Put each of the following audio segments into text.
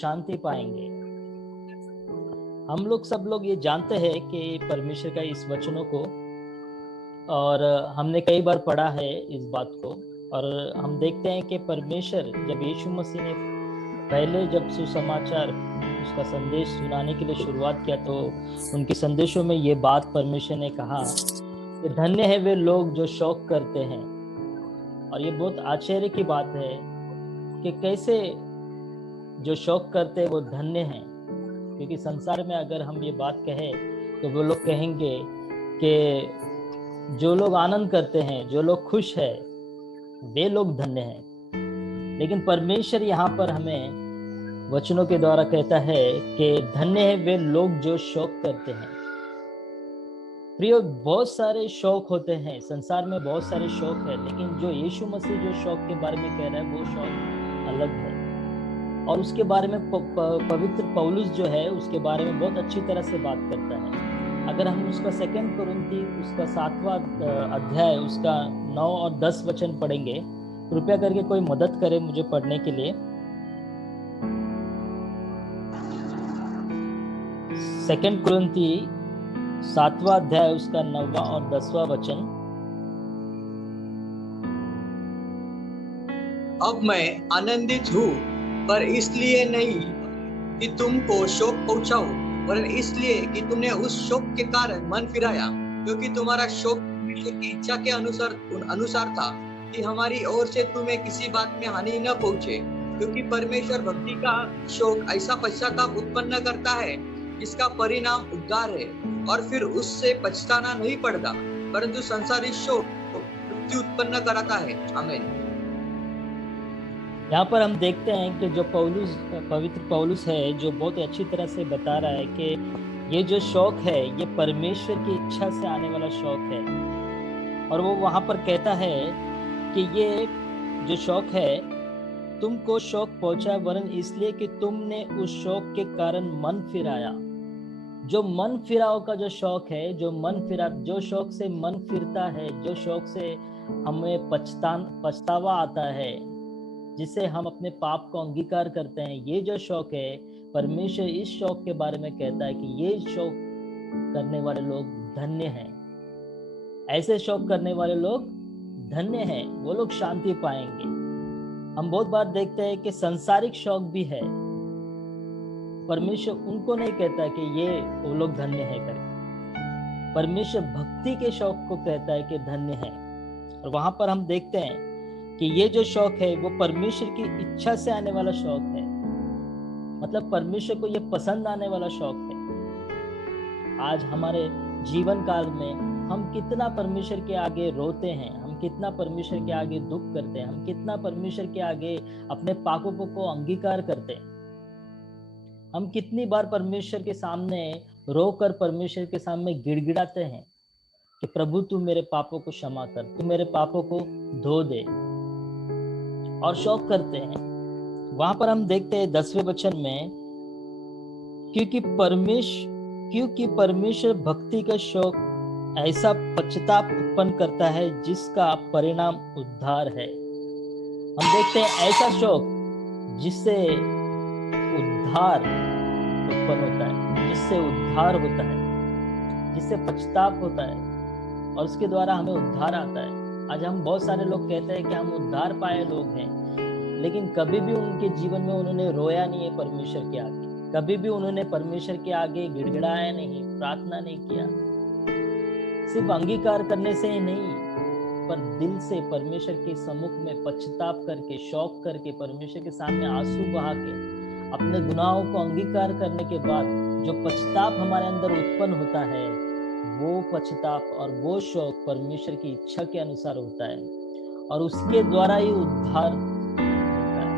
शांति पाएंगे। हम लोग सब लोग ये जानते हैं कि परमेश्वर का इस वचनों को, और हमने कई बार पढ़ा है इस बात को, और हम देखते हैं कि परमेश्वर जब यीशु मसीह ने पहले जब सुसमाचार उसका संदेश सुनाने के लिए शुरुआत किया, तो उनके संदेशों में ये बात परमेश्वर ने कहा कि धन्य है वे लोग जो शौक करते हैं। और ये बहुत आश्चर्य की बात है कि कैसे जो शौक करते हैं वो धन्य हैं, क्योंकि संसार में अगर हम ये बात कहें तो वो लोग कहेंगे कि जो लोग आनंद करते हैं, जो लोग खुश है, वे लोग धन्य हैं। लेकिन परमेश्वर यहाँ पर हमें वचनों के द्वारा कहता है कि धन्य है वे लोग जो शौक करते हैं। प्रियो, बहुत सारे शौक होते हैं संसार में, बहुत सारे शौक है, लेकिन जो यीशु मसीह जो शौक के बारे में कह रहा है वो शौक अलग है। और उसके बारे में पवित्र पौलुस जो है उसके बारे में बहुत अच्छी तरह से बात करता है। अगर हम उसका 2 कुरिन्थी उसका 7वां अध्याय उसका 9 और 10 वचन पढ़ेंगे, कृपया करके कोई मदद करे मुझे पढ़ने के लिए। 2 कुरिन्थी 7वां अध्याय उसका 9वां और 10वां वचन। अब मैं आनंदित हूँ, पर इसलिए नहीं कि तुमको शोक पहुंचाऊं, वरन इसलिए कि तुमने उस शोक के कारण मन फिराया, क्योंकि तुम्हारा शोक परमेश्वर की इच्छा के अनुसार था कि हमारी ओर से तुम्हें किसी बात में हानि न पहुंचे। क्योंकि परमेश्वर भक्ति का शोक ऐसा पश्चाताप उत्पन्न करता है जिसका परिणाम उद्धार है, और फिर उससे पछताना नहीं पड़ता, परंतु संसारिक शोक मृत्यु उत्पन्न कराता है। आमीन। यहाँ पर हम देखते हैं कि जो पवित्र पौलुस है जो बहुत अच्छी तरह से बता रहा है कि ये जो शौक है ये परमेश्वर की इच्छा से आने वाला शौक है। और वो वहाँ पर कहता है कि ये जो शौक है तुमको शौक पहुंचा, वरन इसलिए कि तुमने उस शौक के कारण मन फिराया। जो मन फिराव का जो शौक है, जो शौक से मन फिरता है, जो शौक से हमें पछतावा आता है, जिससे हम अपने पाप को अंगीकार करते हैं, ये जो शौक है परमेश्वर इस शौक के बारे में कहता है कि ये शौक करने वाले लोग धन्य हैं। ऐसे शौक करने वाले लोग धन्य हैं, वो लोग शांति पाएंगे। हम बहुत बार देखते हैं कि संसारिक शौक भी है, परमेश्वर उनको नहीं कहता कि ये वो लोग धन्य है करके। परमेश्वर भक्ति के शौक को कहता है कि धन्य है। और वहां पर हम देखते हैं कि ये जो शौक है वो परमेश्वर की इच्छा से आने वाला शौक है, मतलब परमेश्वर को ये पसंद आने वाला शौक है। आज हमारे जीवन काल में हम कितना परमेश्वर के आगे रोते हैं, हम कितना परमेश्वर के आगे दुख करते हैं, हम कितना परमेश्वर के आगे अपने पापों को अंगीकार करते हैं। हम कितनी बार परमेश्वर के सामने रोकर परमेश्वर के सामने गिड़गिड़ाते हैं कि प्रभु तू मेरे पापों को क्षमा कर, तू मेरे पापों को धो दे, और शौक करते हैं। वहां पर हम देखते हैं 10वें वचन में, क्योंकि परमेश्वर भक्ति का शौक ऐसा पश्चाताप उत्पन्न करता है जिसका परिणाम उद्धार है। हम देखते हैं ऐसा शौक जिससे उद्धार उत्पन्न होता है, जिससे उद्धार होता है, जिससे पश्चाताप होता है, और उसके द्वारा हमें उद्धार आता है। आज हम बहुत सारे लोग कहते हैं कि हम उद्धार पाए लोग हैं, लेकिन कभी भी उनके जीवन में उन्होंने रोया नहीं है परमेश्वर के आगे, कभी भी उन्होंने परमेश्वर के आगे गिड़गिड़ाया नहीं, प्रार्थना नहीं किया। सिर्फ अंगीकार करने से ही नहीं, पर दिल से परमेश्वर के सम्मुख में पश्चाताप करके, शौक करके, परमेश्वर के सामने आंसू बहा के, अपने गुनाहों को अंगीकार करने के बाद जो पश्चाताप हमारे अंदर उत्पन्न होता है, वो पश्चाताप और वो शौक परमेश्वर की इच्छा के अनुसार होता है, और उसके द्वारा ही उद्धार होता है।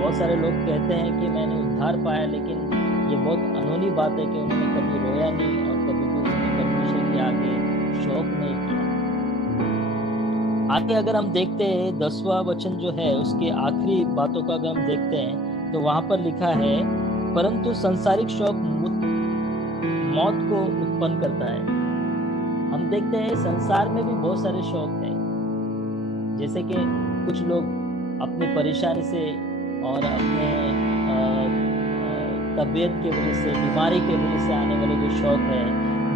बहुत सारे लोग कहते हैं कि मैंने उद्धार पाया, लेकिन ये बहुत अनहोनी बात है कि उन्होंने कभी रोया नहीं और कभी भी उन्होंने परमेश्वर के आगे शौक नहीं किया। आगे अगर हम देखते हैं 10वां वचन जो है उसके आखिरी बातों का अगर हम देखते हैं तो वहां पर लिखा है, परंतु संसारिक शौक मौत को उत्पन्न करता है। हम देखते हैं संसार में भी बहुत सारे शौक हैं, जैसे कि कुछ लोग अपनी परेशानी से और अपने तबीयत की वजह से, बीमारी की वजह से आने वाले जो शौक है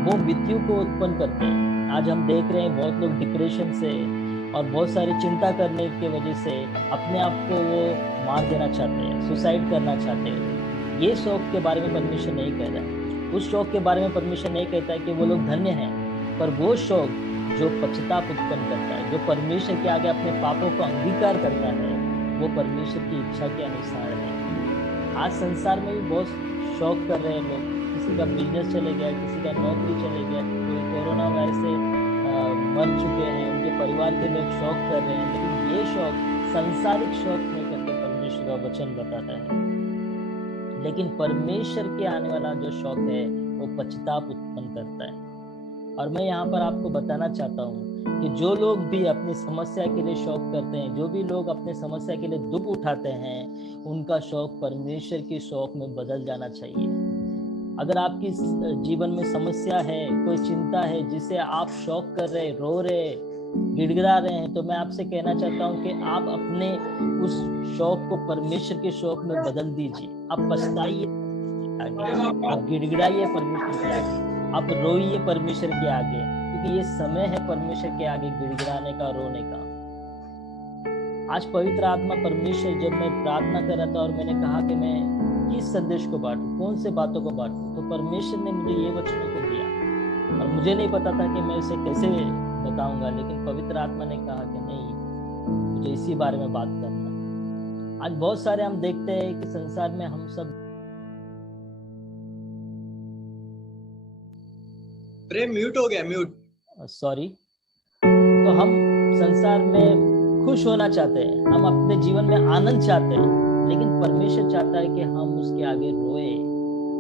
वो मृत्यु को उत्पन्न करते हैं। आज हम देख रहे हैं बहुत लोग डिप्रेशन से और बहुत सारी चिंता करने की वजह से अपने आप को वो मार देना चाहते हैं, सुसाइड करना चाहते हैं। ये शौक के बारे में परमेश्वर नहीं कह रहा है। उस शौक के बारे में परमेश्वर नहीं कहता है कि वो लोग धन्य हैं, पर वो शौक जो पश्चाताप उत्पन्न करता है, जो परमेश्वर के आगे अपने पापों को अंगीकार करता है, वो परमेश्वर की इच्छा के अनुसार है। आज संसार में भी बहुत शौक कर रहे हैं लोग। किसी का बिजनेस चले गया, किसी का नौकरी चले गया, कोई कोरोना वायरस से मर चुके हैं, उनके परिवार के लोग शौक कर रहे हैं। लेकिन ये शौक संसारिक शौक है करके परमेश्वर का वचन बताता है। लेकिन परमेश्वर के आने वाला जो शौक है वो पश्चाताप उत्पन्न करता है। और मैं यहाँ पर आपको बताना चाहता हूँ कि जो लोग भी अपनी समस्या के लिए शौक करते हैं, जो भी लोग अपने समस्या के लिए दुख उठाते हैं, उनका शौक परमेश्वर के शौक में बदल जाना चाहिए। अगर आपकी जीवन में समस्या है, कोई चिंता है जिसे आप शौक कर रहे, रो रहे, गिड़गिड़ा रहे हैं, तो मैं आपसे कहना चाहता हूँ कि आप अपने उस शौक को परमेश्वर के शौक में बदल दीजिए। आप पछताइए आगे, आप गिड़गिड़ाइए परमेश्वर के आगे, आप रोइए परमेश्वर के आगे, क्योंकि ये समय है परमेश्वर के आगे गिड़गिड़ाने का, रोने का। आज पवित्र आत्मा परमेश्वर, जब मैं प्रार्थना कर रहा था और मैंने कहा कि मैं किस संदेश को बांटूं, कौन से बातों को बांटूं, तो परमेश्वर ने मुझे ये वचनों को दिया और मुझे नहीं पता था कि मैं उसे कैसे बताऊंगा, लेकिन पवित्र आत्मा ने कहा कि नहीं, मुझे इसी बारे में बात करना है। आज बहुत सारे हम देखते हैं कि संसार में हम सब प्रेम म्यूट हो गया, म्यूट, सॉरी। तो हम संसार में खुश होना चाहते हैं, हम अपने जीवन में आनंद चाहते हैं, लेकिन परमेश्वर चाहता है कि हम उसके आगे रोए,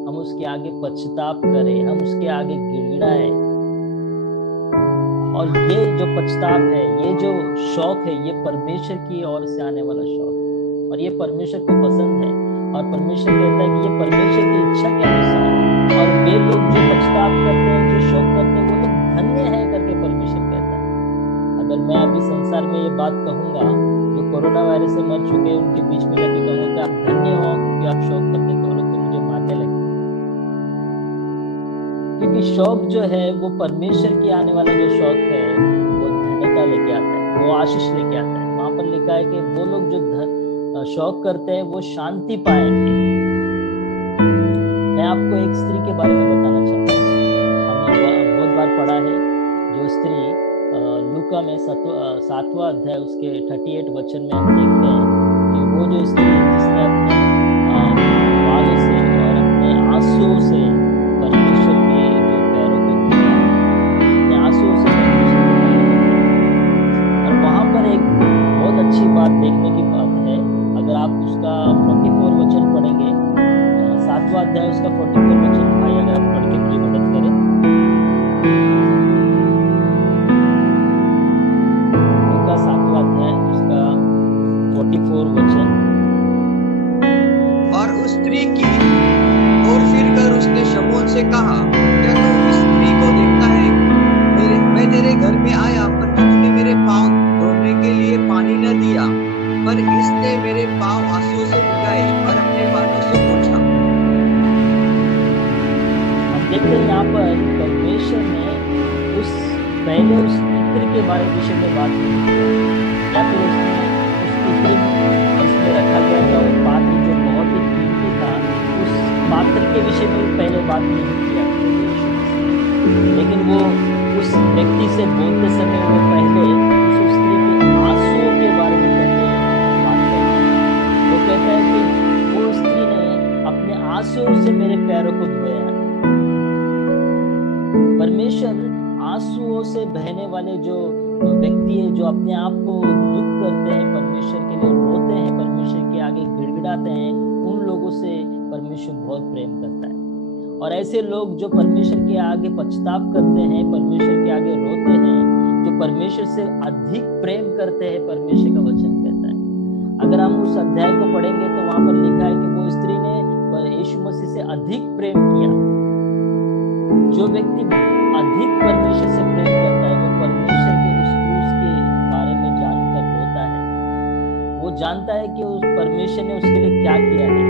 हम उसके आगे पश्चाताप करें, हम उसके आगे गिड़गिड़ाए। और ये जो पश्चाताप है, ये जो शौक है, ये परमेश्वर की ओर से आने वाला शौक है और ये परमेश्वर को पसंद है। और परमेश्वर कहता है कि ये परमेश्वर की इच्छा के अनुसार है। और वे लोग जो पश्चाताप करते हैं, जो शौक करते हैं, वो लोग धन्य है करके परमेश्वर कहता है। अगर मैं अभी संसार में ये बात कहूंगा, जो कोरोना वायरस से मर चुके हैं उनके बीच में जाके कहूंगा कि आप धन्य हो क्योंकि आप शौक करते हैं, तो लोग तो मुझे मारने लगे। क्योंकि शौक जो है वो परमेश्वर की आने वाला जो शौक है वो धन्यता लेके आता है, वो आशीष लेके आता है। वहां पर लिखा है कि वो लोग जो शौक करते हैं वो शांति पाएंगे। मैं आपको एक स्त्री के बारे में बताना चाहता हूँ। हमने बहुत बार पढ़ा है, जो स्त्री लूका में 7वां अध्याय उसके 38 वचन में हम देखते हैं कि वो जो स्त्री जिसने अपने बालों से और अपने आंसुओं से परमेश्वर के जो पैरों को धोया, अपने आंसुओं से परमेश्वर के पैरों को धोया। और वहां पर एक बहुत अच्छी बात देखने की बात है। अगर आप उसका 44 वचन पढ़ेंगे, 7वां अध्याय उसका 44 वचन, भाई अगर आप पढ़ के मुझे मदद करें। लूका 7वां अध्याय उसका 44 वचन। और उस स्त्री की और फिर कर उसने शमौन से कहा, क्या तू इस स्त्री को देखता है? मैं तेरे घर में आया, पर तूने मेरे पाँव धोने के लिए पानी न दिया, पर इसने मेरे पाँव आंसुओं से भिगाए और अपने बालों से पोंछा। हम देखते हैं यहाँ पर परमेश्वर ने पहले उस स्त्री के बारे में विषय में बात नहीं की, या फिर उस स्त्री उसमें रखा गया था वो पात्र जो बहुत ही कीमती था, उस पात्र के विषय में पहले बात नहीं किया। लेकिन वो उस व्यक्ति से बोलते समय वो पहले उस स्त्री के आंसुओं के बारे में पहले बात करता है। वो कहता है कि वो स्त्री ने अपने आंसुओं से मेरे पैरों को धोया है। परमेश्वर आंसुओं से बहने वाले जो व्यक्ति है, जो अपने आप को दुख करते हैं, परमेश्वर के लिए रोते हैं, परमेश्वर के आगे गिड़गिड़ाते हैं, उन लोगों से परमेश्वर बहुत प्रेम करता है। और ऐसे लोग जो परमेश्वर के आगे पश्चाताप करते हैं, परमेश्वर के आगे रोते हैं, जो परमेश्वर से अधिक प्रेम करते हैं, परमेश्वर का वचन कहता है। अगर हम उस अध्याय को पढ़ेंगे तो वहां पर लिखा है कि वो स्त्री ने यीशु मसीह से अधिक प्रेम किया। जो व्यक्ति अधिक परमेश्वर से प्रेम करता है, वो परमेश्वर के उस क्रूस के बारे में जानकर रोता है। वो जानता है कि उस परमेश्वर ने उसके लिए क्या किया है।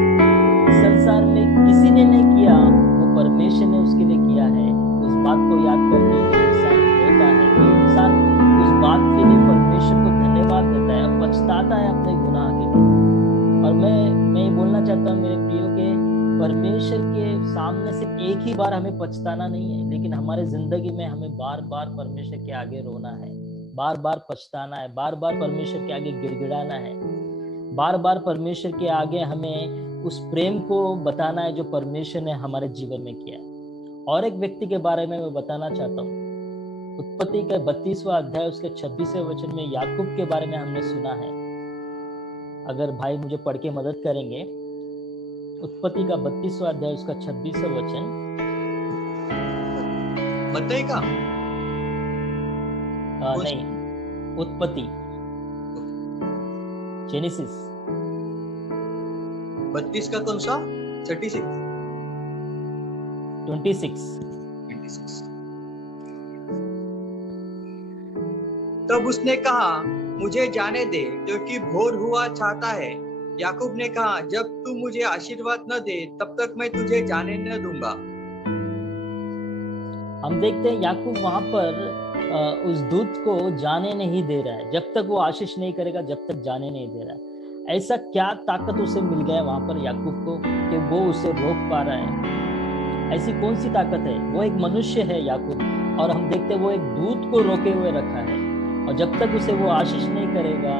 इंसान में किसी ने नहीं किया, वो परमेश्वर ने उसके लिए किया है। उस बात को याद करके वो इंसान रोता है, वो इंसान उस बात के लिए परमेश्वर को धन्यवाद देता है, पछताता है अपने गुनाह के लिए। और मैं ये बोलना चाहता हूँ मेरे प्रियो के, परमेश्वर के सामने से एक ही बार हमें पछताना नहीं है, लेकिन हमारे जिंदगी में हमें बार बार परमेश्वर के आगे रोना है, बार बार पछताना है, बार बार परमेश्वर के आगे गिड़गिड़ाना है, बार बार परमेश्वर के आगे हमें उस प्रेम को बताना है जो परमेश्वर ने हमारे जीवन में किया। और एक व्यक्ति के बारे में मैं बताना चाहता हूँ। उत्पत्ति का 32वां अध्याय उसके 26वें वचन में याकूब के बारे में हमने सुना है। अगर भाई मुझे पढ़ के मदद करेंगे, उत्पत्ति का 32वां अध्याय उसका 26वां वचन। मत्ती का नहीं, उत्पत्ति, जेनेसिस 32 का कौन सा? 36 26। तब उसने कहा, मुझे जाने दे, क्योंकि भोर हुआ चाहता है। याकूब ने कहा, जब तू मुझे आशीर्वाद न दे तब तक मैं तुझे जाने न दूंगा। हम देखते हैं याकूब वहां पर उस दूत को जाने नहीं दे रहा है, जब तक वो आशीष नहीं करेगा, जब तक जाने नहीं दे रहा है। ऐसा क्या ताकत उसे मिल गया वहां पर याकूब को कि वो उसे रोक पा रहा है? ऐसी कौन सी ताकत है? वो एक मनुष्य है याकूब, और हम देखते हैं वो एक दूत को रोके हुए रखा है, और जब तक उसे वो आशीष नहीं करेगा,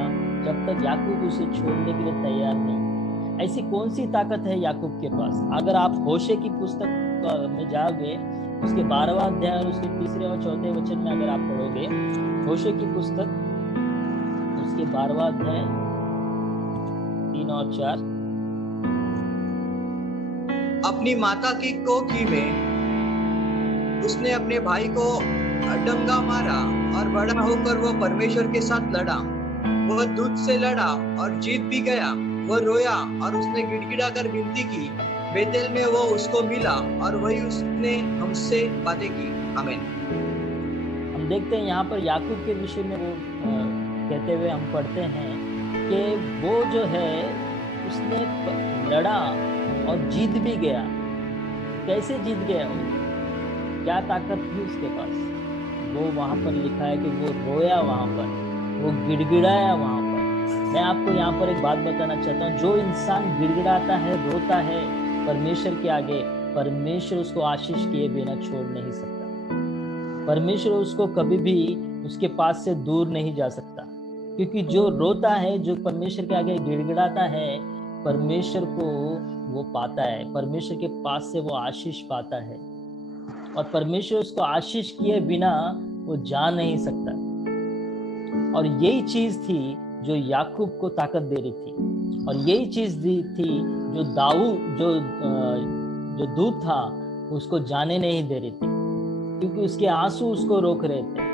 जब तक याकूब उसे छोड़ने के लिए तैयार नहीं। ऐसी कौन सी ताकत है याकूब के पास? अगर आप होशे की पुस्तक में जाओगे, उसके 12वां अध्याय और उसके 3 और 4 वचन में अगर आप पढ़ोगे, होशे की पुस्तक उसके 12वां अध्याय 3 और 4। अपनी माता की कोखी में उसने अपने भाई को डंगा मारा, और बड़ा होकर वह परमेश्वर के साथ लड़ा। वह दूत से लड़ा और जीत भी गया। वह रोया और उसने गिड़गिड़ा कर विनती की। बेतेल में वो उसको मिला, और वही उसने हमसे बातें की। आमीन। हम देखते हैं यहाँ पर याकूब के विषय में वो कहते हुए हम पढ़ते हैं कि वो जो है उसने लड़ा और जीत भी गया। कैसे जीत गया? क्या ताकत थी उसके पास? वो वहां पर लिखा है कि वो रोया, वहां पर वो गिड़गिड़ाया वहां पर। मैं आपको यहाँ पर एक बात बताना चाहता हूँ, जो इंसान गिड़गिड़ाता है, रोता है परमेश्वर के आगे, परमेश्वर उसको आशीष किए बिना छोड़ नहीं सकता। परमेश्वर उसको कभी भी उसके पास से दूर नहीं जा सकता, क्योंकि जो रोता है, जो परमेश्वर के आगे गिड़गिड़ाता है, परमेश्वर को वो पाता है, परमेश्वर के पास से वो आशीष पाता है, और परमेश्वर उसको आशीष किए बिना वो जा नहीं सकता। और यही चीज थी जो याकूब को ताकत दे रही थी, और यही चीज थी जो दाऊद जो दूत था उसको जाने नहीं दे रही थी, क्योंकि उसके आंसू उसको रोक रहे थे,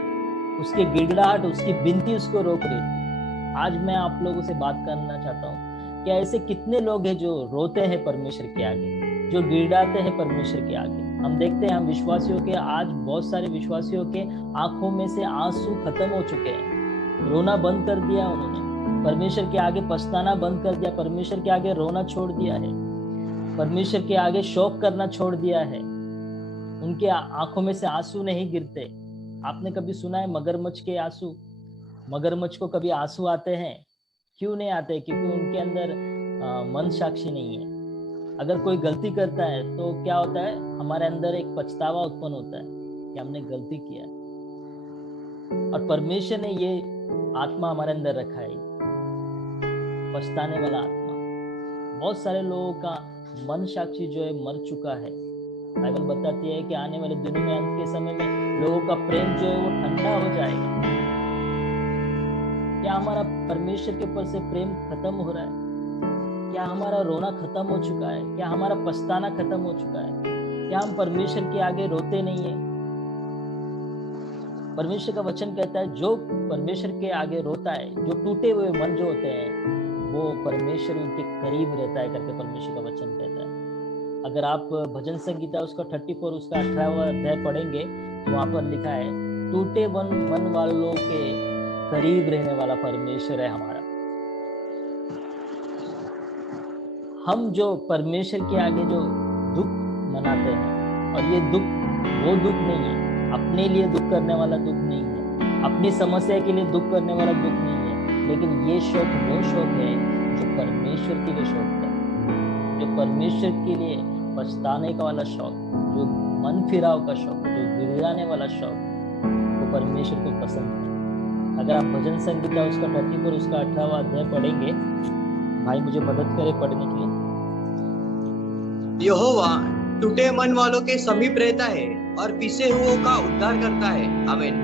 उसके गिड़गिड़ाहट, उसकी विनती उसको रोक रही थी। आज मैं आप लोगों से बात करना चाहता हूँ कि ऐसे कितने लोग हैं जो रोते हैं परमेश्वर के आगे, जो गिड़गिड़ाते हैं परमेश्वर के आगे। हम देखते हैं हम विश्वासियों के, आज बहुत सारे विश्वासियों के आंखों में से आंसू खत्म हो चुके हैं, रोना बंद कर दिया उन्होंने, परमेश्वर के आगे पछताना बंद कर दिया, परमेश्वर के आगे रोना छोड़ दिया है, परमेश्वर के आगे शोक करना छोड़ दिया है। उनके आंखों में से आंसू नहीं गिरते। आपने कभी सुना है मगरमच्छ के आंसू? मगरमच्छ को कभी आंसू आते हैं? क्यों नहीं आते? क्योंकि उनके अंदर मन साक्षी नहीं है। अगर कोई गलती करता है तो क्या होता है, हमारे अंदर एक पछतावा उत्पन्न होता है कि हमने गलती किया, और परमेश्वर ने ये आत्मा हमारे अंदर रखा है, पछताने वाला आत्मा। बहुत सारे लोगों का मन साक्षी जो है मर चुका है। बाइबल बताती है कि आने वाले दिनों में, अंत के समय में लोगों का प्रेम जो है वो ठंडा हो जाएगा। क्या हमारा परमेश्वर के ऊपर से प्रेम खत्म हो रहा है? क्या हमारा रोना खत्म हो चुका है? क्या हमारा पछताना खत्म हो चुका है? क्या हम परमेश्वर के आगे रोते नहीं है? परमेश्वर का वचन कहता है जो परमेश्वर के आगे रोता है, जो टूटे हुए मन जो होते हैं, वो परमेश्वर उनके करीब रहता है करके परमेश्वर का वचन कहता है। अगर आप भजन संगीता उसका 34 उसका 18वां अध्याय पढ़ेंगे तो वहां पर लिखा है, टूटे मन वालों के करीब रहने वाला परमेश्वर है हमारा। हम जो परमेश्वर के आगे जो दुख मनाते हैं, और ये दुख वो दुख नहीं है, अपने लिए दुख करने वाला दुख नहीं है, अपनी समस्या के लिए दुख करने वाला दुख नहीं है, लेकिन ये शोक वो शोक है जो परमेश्वर के लिए शोक है, जो परमेश्वर के लिए पछताने का वाला शौक, जो मन फिराव का शौक, जो गिड़गिड़ाने वाला शौक, वो परमेश्वर को पसंद है। अगर आप भजन संगीता उसका 34 उसका 18वां अध्याय पढ़ेंगे, भाई मुझे मदद करे पढ़ने के लिए। यहोवा टूटे मन वालों के समीप रहता है और पीसे हुओं का उद्धार करता है। आमीन।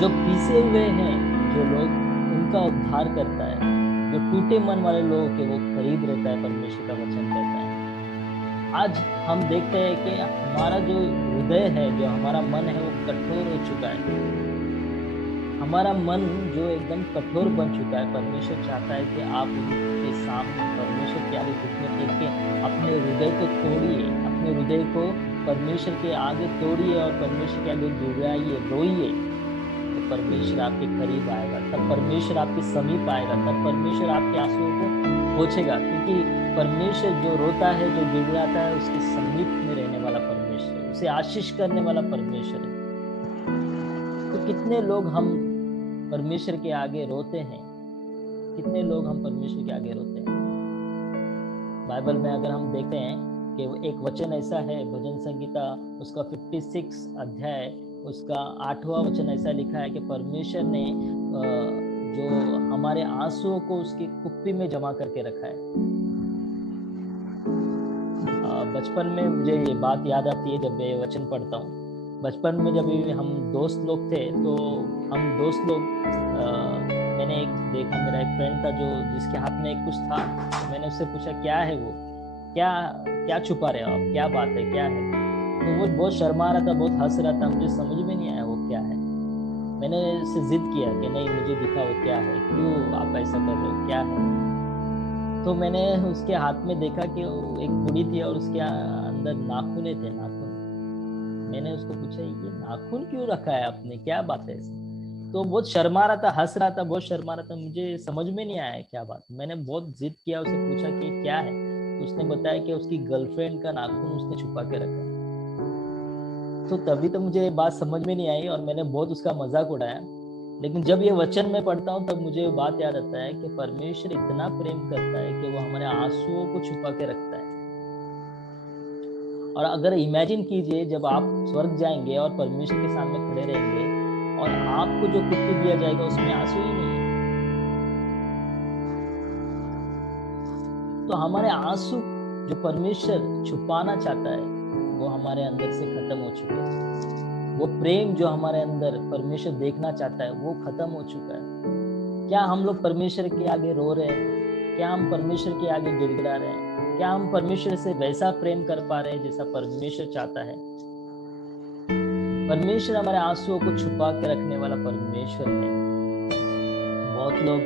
जो पीसे हुए हैं जो लोग, उनका उद्धार करता है। जो टूटे मन वाले लोगों के वो करीब रहता है, परमेश्वर का वचन कहता है। आज हम देखते हैं कि हमारा जो हृदय है, जो हमारा मन है, वो कठोर हो चुका है। हमारा मन जो एकदम कठोर बन चुका है। परमेश्वर चाहता है कि आप उनके सामने परमेश्वर के आगे घुटने टेक के अपने हृदय को तोड़िए, अपने हृदय को परमेश्वर के आगे तोड़िए और परमेश्वर के आगे गिड़गिड़ाइए, रोइए। तो परमेश्वर आपके करीब आएगा, तब परमेश्वर आपके समीप आएगा, तब परमेश्वर आपके आंसुओं को पोंछेगा। क्योंकि परमेश्वर जो रोता है, जो गिड़गिड़ाता है, उसके समीप में रहने वाला परमेश्वर है, उसे आशीष करने वाला परमेश्वर है। तो कितने लोग हम परमेश्वर के आगे रोते हैं, कितने लोग हम परमेश्वर के आगे रोते हैं। बाइबल में अगर हम देखते हैं कि एक वचन ऐसा है, भजन संगीता उसका 56 अध्याय उसका 8वां वचन ऐसा लिखा है कि परमेश्वर ने जो हमारे आंसुओं को उसकी कुप्पी में जमा करके रखा है। बचपन में मुझे ये बात याद आती है जब ये वचन पढ़ता हूँ। बचपन में जब हम दोस्त लोग थे, तो हम दोस्त लोग मैंने एक देखा, मेरा एक फ्रेंड था जो जिसके हाथ में कुछ था। तो मैंने उससे पूछा क्या है वो, क्या छुपा रहे हो आप, क्या बात है, क्या है। तो वो बहुत शर्मा रहा था, बहुत हंस रहा था, मुझे समझ में नहीं आया वो क्या है। मैंने उससे जिद किया कि नहीं मुझे दिखा वो क्या है, क्यों आप ऐसा कर रहे हो, क्या है। तो मैंने उसके हाथ में देखा कि एक पुड़ी थी और उसके अंदर नाखून थे, नाखून। मैंने उसको पूछा ये नाखून क्यों रखा है आपने, क्या बात है ऐसी। तो बहुत शर्मा रहा था, हंस रहा था, बहुत शर्मा रहा था, मुझे समझ में नहीं आया क्या बात। मैंने बहुत जिद किया, उसे पूछा कि क्या है। तो उसने बताया कि उसकी गर्लफ्रेंड का नाखून उसने छुपा के रखा है। तो तभी तो मुझे बात समझ में नहीं आई और मैंने बहुत उसका मजाक उड़ाया। लेकिन जब ये वचन में पढ़ता हूँ तब मुझे बात याद आता है कि परमेश्वर इतना प्रेम करता है कि वो हमारे आंसुओं को छुपा के रखता है। और अगर इमेजिन कीजिए जब आप स्वर्ग जाएंगे और परमेश्वर के सामने खड़े रहेंगे और आपको जो कुप्पी दिया जाएगा उसमें आंसू ही नहीं है, तो हमारे आंसू जो परमेश्वर छुपाना चाहता है वो हमारे अंदर से खत्म हो चुके हैं। वो प्रेम जो हमारे अंदर परमेश्वर देखना चाहता है वो खत्म हो चुका है। क्या हम लोग परमेश्वर के आगे रो रहे हैं? क्या हम परमेश्वर के आगे गिड़गिड़ा रहे हैं? क्या हम परमेश्वर से वैसा प्रेम कर पा रहे हैं जैसा परमेश्वर चाहता है? परमेश्वर हमारे आंसुओं को छुपा के रखने वाला परमेश्वर है। बहुत लोग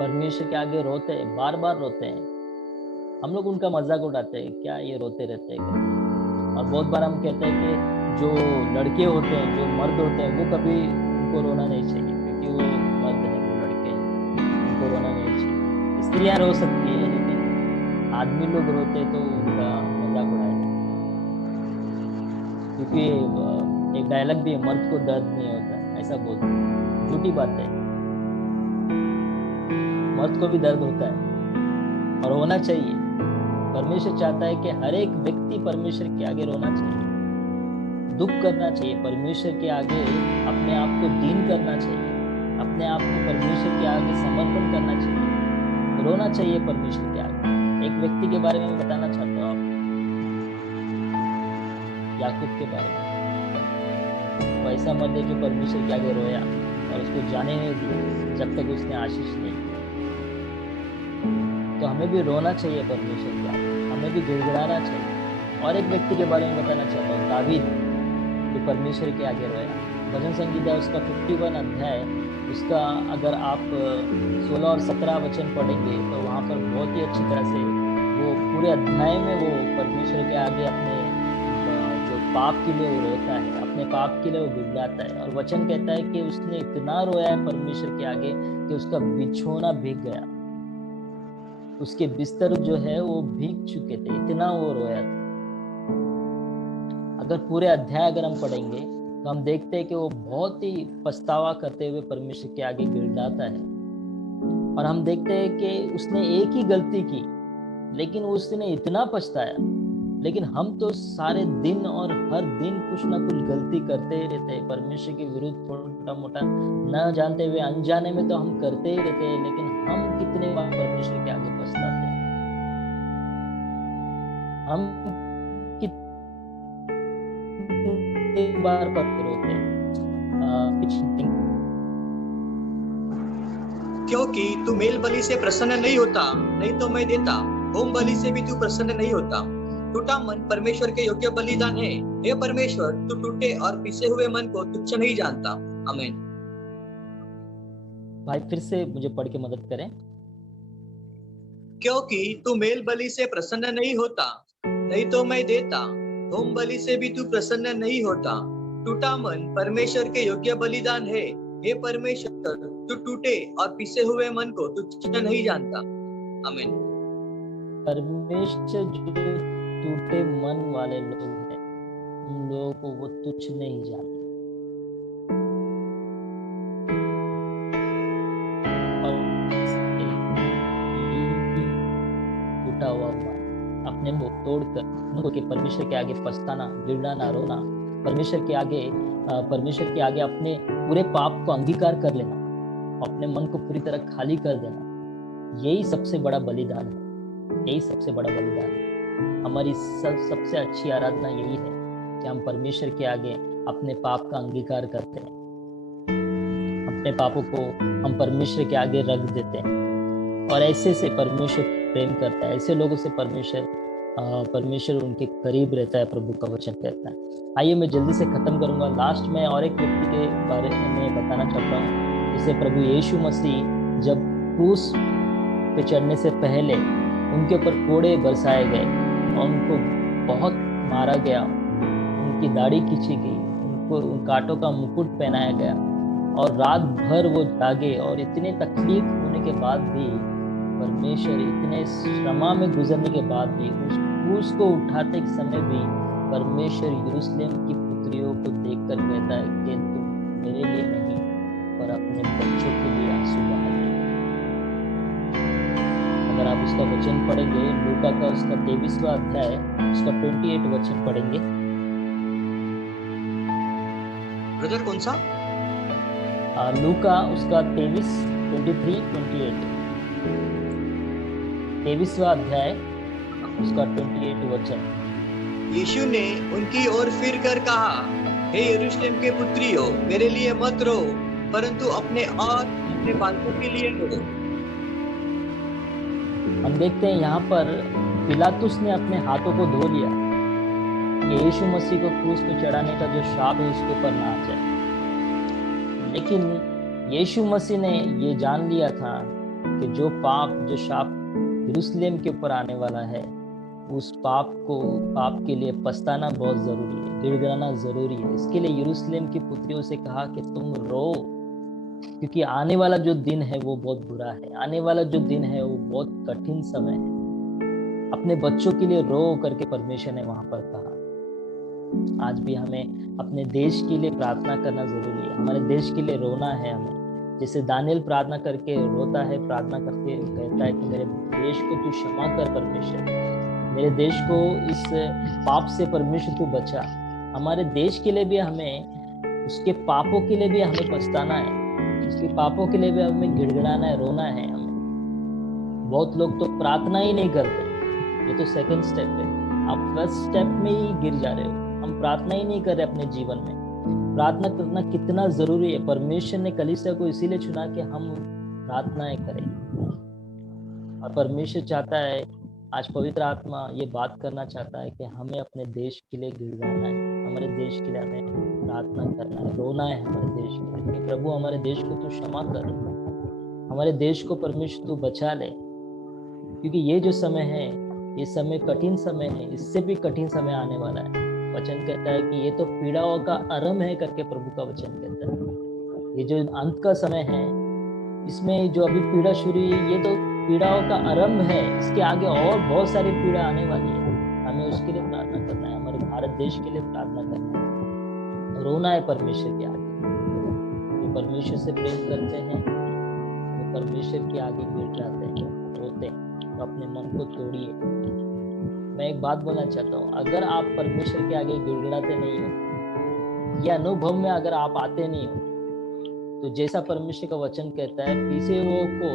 परमेश्वर के आगे रोते हैं, बार बार रोते हैं। हम लोग उनका मजाक उड़ाते हैं, क्या ये रोते रहते हैं। और बहुत बार हम कहते हैं कि जो लड़के होते हैं, जो मर्द होते हैं, वो कभी उनको रोना नहीं चाहिए, क्योंकि वो मर्द है, वो लड़के हैं, उनको रोना नहीं चाहिए। स्त्रियां रो सकती है, लेकिन आदमी लोग रोते तो उनका मजाक उड़ाया, क्योंकि एक डायलॉग भी है, मर्द को दर्द नहीं होता, ऐसा बोलते हैं। झूठी बात है, मर्द को भी दर्द होता है और होना चाहिए। परमेश्वर चाहता है कि हर एक व्यक्ति परमेश्वर के आगे रोना चाहिए, दुख करना चाहिए, परमेश्वर के आगे अपने आप को दीन करना चाहिए, अपने आप को परमेश्वर के आगे समर्पण करना चाहिए, रोना चाहिए परमेश्वर के आगे। एक व्यक्ति के बारे में मैं बताना चाहता हूँ आपको, याकूब के बारे में। वो ऐसा मर्द है जो परमेश्वर के आगे रोया और उसको जाने नहीं दिया जब तक उसने आशीष नहीं की। तो हमें भी रोना चाहिए परमेश्वर के आगे, हमें भी गिड़गिड़ाना चाहिए। और एक व्यक्ति के बारे में बताना चाहता हूँ, दावीद, जो परमेश्वर के आगे रोया। भजन संगीता उसका 51 अध्याय उसका अगर आप 16 और 17 वचन पढ़ेंगे तो वहाँ पर बहुत ही अच्छी तरह से वो पूरे अध्याय में वो परमेश्वर के आगे अपने जो पाप के लिए वो रोता है, अपने पाप के लिए वो गिड़गिड़ाता है। और वचन कहता है कि उसने इतना रोया है परमेश्वर के आगे कि उसका बिछौना भीग गया। उसके बिस्तर जो है वो भीग चुके थे, इतना वो रोया था। अगर पूरे अध्याय अगर हम पढ़ेंगे तो हम देखते हैं कि वो बहुत ही पछतावा करते हुए परमेश्वर के आगे गिड़गिड़ाता है। और हम देखते हैं कि उसने एक ही गलती की, लेकिन उसने इतना पछताया। लेकिन हम तो सारे दिन और हर दिन कुछ ना कुछ गलती करते ही रहते हैं परमेश्वर के विरुद्ध, छोटा मोटा न जानते हुए अनजाने में तो हम करते ही रहते हैं। लेकिन हम कितने बार परमेश्वर के आगे पछताते हैं? हम कितने बार पकड़े होते हैं? क्योंकि तू मेल बलि से प्रसन्न नहीं होता, नहीं तो मैं देता। होम बलि से भी तू प्रसन्न नहीं होता। टूटा मन परमेश्वर के योग्य बलिदान है। हे परमेश्वर, तू टूटे और पिसे हुए मन को तुच्छ नहीं जानता। आमीन। भाई फिर से मुझे पढ़ के मदद करें। क्योंकि तू मेल बलि से प्रसन्न नहीं होता, नहीं तो मैं देता। होम बलि से भी तू प्रसन्न नहीं होता। टूटा मन परमेश्वर के योग्य बलिदान है। हे परमेश्वर, तू टूटे और पिसे हुए मन को तुच्छ नहीं जानता। आमीन। परमेश्वर जो टूटे मन वाले लोग हैं, उन लोगों को वो तुच्छ नहीं जानते। टूटा हुआ मन अपने को तोड़कर उनको के परमेश्वर के आगे पछताना, गिड़ाना, रोना, परमेश्वर के आगे अपने पूरे पाप को अंगीकार कर लेना, अपने मन को पूरी तरह खाली कर देना, यही सबसे बड़ा बलिदान है। यही सबसे बड़ा बलिदान है। हमारी सबसे अच्छी आराधना यही है कि हम परमेश्वर के आगे अपने पाप का अंगीकार करते हैं, अपने पापों को हम परमेश्वर के आगे रख देते हैं। और ऐसे से परमेश्वर प्रेम करता है, ऐसे लोगों से परमेश्वर उनके करीब रहता है, प्रभु का वचन कहता है। आइए मैं जल्दी से खत्म करूंगा। लास्ट में और एक व्यक्ति के बारे में बताना चाहता हूँ, जिसे प्रभु यीशु मसीह जब क्रूस पे चढ़ने से पहले उनके ऊपर कोड़े बरसाए गए और उनको बहुत मारा गया, उनकी दाढ़ी खींची गई, उनको उन कांटों का मुकुट पहनाया गया और रात भर वो जागे। और इतने तकलीफ होने के बाद भी परमेश्वर, इतने श्रमा में गुजरने के बाद भी, उस क्रूस को उठाते समय भी परमेश्वर यरूशलेम की पुत्रियों को देखकर कहता है कि तुम मेरे लिए नहीं पर अपने बच्चों के लिए आंसू बहाओ। अगर आप उसका वचन पढ़ेंगे, लूका का उसका 23वां अध्याय उसका 28 वचन पढ़ेंगे। ब्रदर कौन सा? लूका उसका 23:28 23वां अध्याय उसका 28 वचन। यीशु ने उनकी ओर फिर कर कहा, हे यरूशलेम के पुत्रियों, मेरे लिए मत रो, परंतु अपने और अपने बालकों के लिए रो। हम देखते हैं यहाँ पर पिलातुस ने अपने हाथों को धो लिया कि यीशु मसीह को क्रूस पे चढ़ाने का जो शाप है उसके ऊपर ना आ जाए। लेकिन यीशु मसीह ने ये जान लिया था कि जो शाप यरूशलेम के ऊपर आने वाला है, उस पाप के लिए पछताना बहुत जरूरी है, गिड़गिड़ाना जरूरी है। इसके लिए यरूशलेम की पुत्रियों से कहा कि तुम रो, क्योंकि आने वाला जो दिन है वो बहुत बुरा है, आने वाला जो दिन है वो बहुत कठिन समय है। अपने बच्चों के लिए रो करके परमेश्वर ने वहां पर कहा। आज भी हमें अपने देश के लिए प्रार्थना करना जरूरी है, हमारे देश के लिए रोना है हमें। जैसे दानियल प्रार्थना करके रोता है, प्रार्थना करके कहता है कि मेरे देश को तू क्षमा कर परमेश्वर, मेरे देश को इस पाप से परमेश्वर तू बचा। हमारे देश के लिए भी हमें, उसके पापों के लिए भी हमें पछताना है, उसके पापों के लिए भी हमें गिड़गिड़ाना है, रोना है हमें। बहुत लोग तो प्रार्थना ही नहीं करते, ये तो सेकंड स्टेप है। आप फर्स्ट स्टेप में ही गिर जा रहे हो। हम प्रार्थना ही नहीं कर रहे अपने जीवन में। प्रार्थना करना कितना जरूरी है। परमेश्वर ने कलीसिया को इसीलिए चुना कि हम प्रार्थनाएं करें, और परमेश्वर चाहता है, आज पवित्र आत्मा ये बात करना चाहता है कि हमें अपने देश के लिए गिड़गिड़ाना है, हमारे देश के लिए हमें प्रार्थना करना है, रोना है हमारे देश के लिए कि प्रभु हमारे देश को तू क्षमा कर, हमारे देश को परमेश्वर तू बचा ले। क्योंकि ये जो समय है, ये समय कठिन समय है, इससे भी कठिन समय आने वाला है। वचन कहता है कि ये तो पीड़ाओं का आरंभ है करके प्रभु का वचन कहता है। ये जो अंत का समय है, इसमें जो अभी पीड़ा शुरू हुई, ये तो पीड़ाओं का आरंभ है, इसके आगे और बहुत सारी पीड़ा आने वाली है। हमें उसके लिए प्रार्थना करना है, हमारे भारत देश के लिए प्रार्थना करना है, रोना है परमेश्वर के आगे। जो परमेश्वर से प्रेम करते हैं वो परमेश्वर के आगे गिर जाते हैं, रोते हैं। तो अपने मन को तोड़िए। मैं एक बात बोलना चाहता हूँ, अगर आप परमेश्वर के आगे गिड़गिड़ाते नहीं हो, ये अनुभव में अगर आप आते नहीं हो, तो जैसा परमेश्वर का वचन कहता है, पीसे हुए को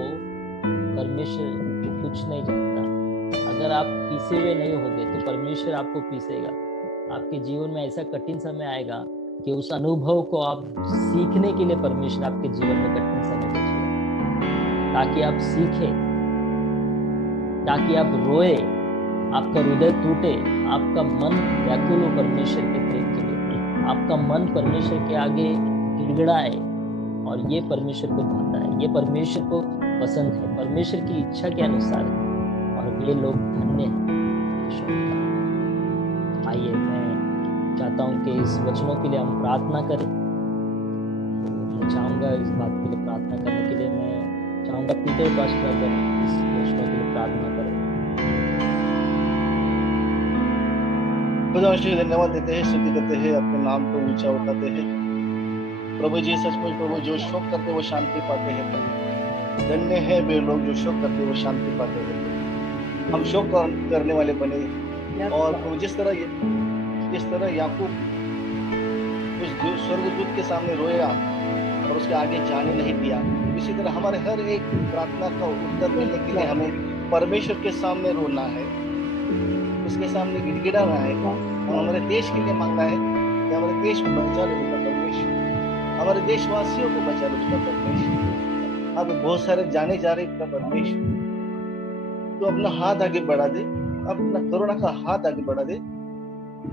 परमेश्वर कुछ नहीं जानता। अगर आप पीसे हुए नहीं होगे तो परमेश्वर आपको पीसेगा। आपके जीवन में ऐसा कठिन समय आएगा कि उस अनुभव को आप सीखने के लिए परमेश्वर आपके जीवन में कठिन समय भेजेगा, ताकि आप सीखें, ताकि आप रोए, आपका हृदय टूटे, आपका मन व्याकुल हो परमेश्वर के प्रेम के लिए, आपका मन परमेश्वर के आगे गिड़गिड़ाए। और ये परमेश्वर को भाता है, ये परमेश्वर को पसंद है, परमेश्वर की इच्छा के अनुसार है, और ये लोग धन्य हैं। आइए, मैं चाहता हूँ कि इस वचनों के लिए हम प्रार्थना करें। मैं चाहूँगा इस बात के लिए प्रार्थना करने के लिए, मैं चाहूँगा पीटर पास्टर अगर इस वचनों के लिए प्रार्थना करें। खुदा धन्यवाद देते हैं, स्तुति करते हैं, अपने नाम को ऊंचा उठाते हैं। प्रभु जी, सचमुच प्रभु, जो शोक करते वो शांति पाते हैं। धन्य है वे लोग जो शोक करते वो शांति पाते हैं। हम शोक करने वाले बने, और प्रभु जिस तरह याकूब उस स्वर्गदूत के सामने रोया और उसके आगे जाने नहीं दिया, इसी तरह हमारे हर एक प्रार्थना का उत्तर देने के लिए हमें परमेश्वर के सामने रोना है, उसके सामने गिड़गिड़ाना है। हम हमारे देश के लिए मांगना है कि हमारे देश को बचा ले बेटा परमेश्वर, हमारे देशवासियों को बचा ले बेटा परमेश्वर। अब बहुत सारे जाने जा रहे बेटा परमेश्वर, तो अपना हाथ आगे बढ़ा दे, अपना करुणा का हाथ आगे बढ़ा दे,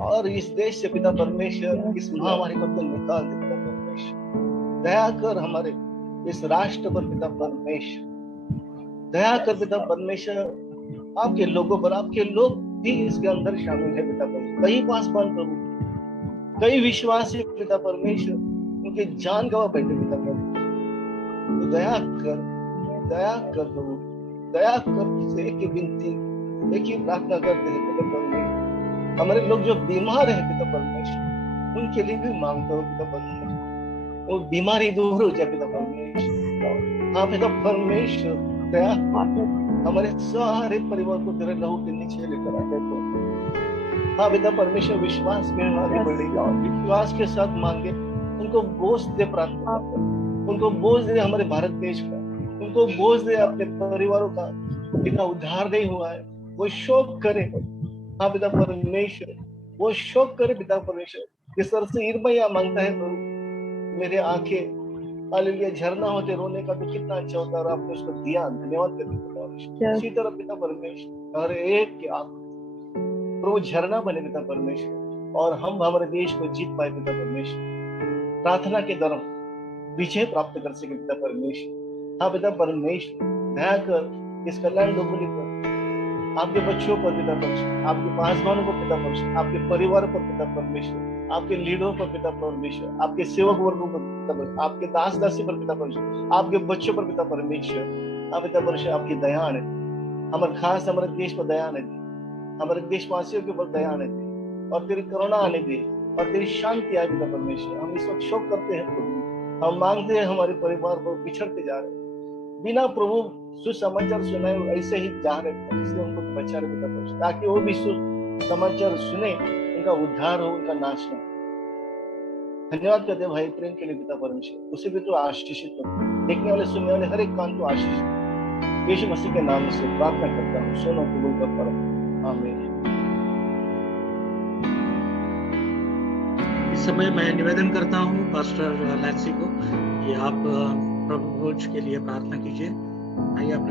और इस देश से पिता परमेश्वर इस महामारी को तो निकाल दे पिता परमेश्वर। दया कर हमारे इस राष्ट्र पर पिता परमेश्वर, दया कर पिता परमेश्वर। आपके लोगों पर, आपके लोग भी इसके अंदर शामिल है पिता परमेश्वर। कई पासवान प्रभु, कई विश्वासी पिता परमेश्वर उनके जान गवा बैठे पिता परमेश्वर। तो दया कर प्रभु, दया कर। एक ही विनती, एक ही प्रार्थना करते हैं पिता परमेश्वर, हमारे लोग जो बीमार है पिता परमेश्वर, उनके लिए भी मांगते हो पिता परमेश्वर, वो बीमारी दूर हो जाए पिता परमेश्वर। हाँ पिता परमेश्वर, दया हमारे सारे परिवार को तेरे लहू के नीचे लेकर आते तो। हाँ पिता परमेश्वर, विश्वास में आगे बढ़ेगा, विश्वास के साथ मांगे। उनको बोझ दे प्रार्थना, उनको बोझ दे हमारे भारत देश का, उनको बोझ दे अपने परिवारों का, जिनका उद्धार नहीं हुआ है, वो शोक करे। हाँ पिता परमेश्वर, वो शोक करे पिता परमेश्वर। जिस तरह से इर्मया मांगता है प्रभु, मेरे आंखें हालेलुया झरना होते रोने का, तो कितना अच्छा होता है, और आपने उसको दिया, धन्यवाद करते पिता परमेश्वर। इसी तरह पिता परमेश्वर हर एक के आंख प्रभु झरना बने पिता परमेश्वर, और हम हमारे देश को जीत पाए पिता परमेश्वर, प्रार्थना के द्वारा विजय प्राप्त कर सके पिता परमेश्वर। हाँ पिता परमेश्वर, दया कर इस कल्याण डोंबिवली पर, आपके बच्चों पर पिता परमेश्वर, आपके पासवानों पर पिता परमेश्वर, आपके परिवार पर पिता परमेश्वर, आपके लीडरों पर पिता परमेश्वर, आपके सेवक वर्गों पर पिता परमेश्वर, आपके दास दासी पर पिता परमेश्वर, आपके बच्चों पर पिता परमेश्वर। हाँ पिता परमेश्वर, आपकी दया है, हमारे खास हमारे देश पर दया नहीं दी, हमारे देशवासियों के ऊपर दया नहीं दी, और तेरी करुणा आने दी, और तेरी शांति आए पिता परमेश्वर। हम इस वक्त शोक करते हैं प्रभु, हम मांगते हैं हमारे परिवार को बिछड़ते जा रहे हैं, बिना प्रभु सुसमाचार सुनाए ऐसे ही जा रहे हैं, इसलिए उनको बचा रहे पिता परमेश्वर, ताकि वो भी सुसमाचार सुने, उनका उद्धार हो, उनका नाश न हो। धन्यवाद करते हैं भाई प्रेम के लिए पिता परमेश्वर, उसे भी तो आशीषित करो, देखने वाले सुनने वाले हर एक कान को आशीषित। यीशु मसीह के नाम से प्रार्थना करता हूँ, सुनो कबूल कर पड़ो, आमीन। इस समय मैं निवेदन करता हूँ पास्टर लैंसी को कि आप प्रभु भोज के लिए प्रार्थना कीजिए। आइए आप